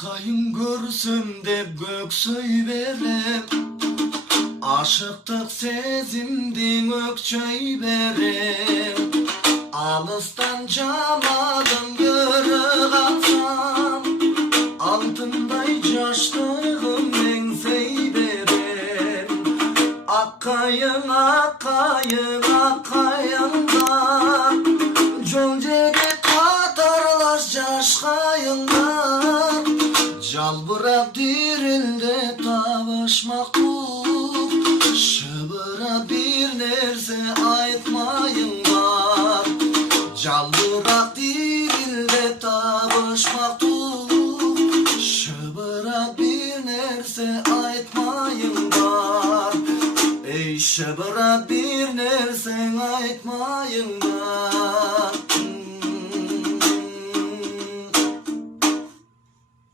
Kayın görsün dep göksöy berem, aşıktık sezimdin ökçöy berem. Alıstan camadın görü kalsam, altınday caştığım ensey berem. Akkayın akkayın akkayınlar, jol jege katarlaş jaşkayınlar. Жалбырап дирилде табышмак бул, шыбырап бир нерсе айтмайыңдар. Жалбырап дирилде табышмак бул, шыбырап бир нерсе айтмайыңдар. Эй, шыбырап бир нерсе айтмайыңдар.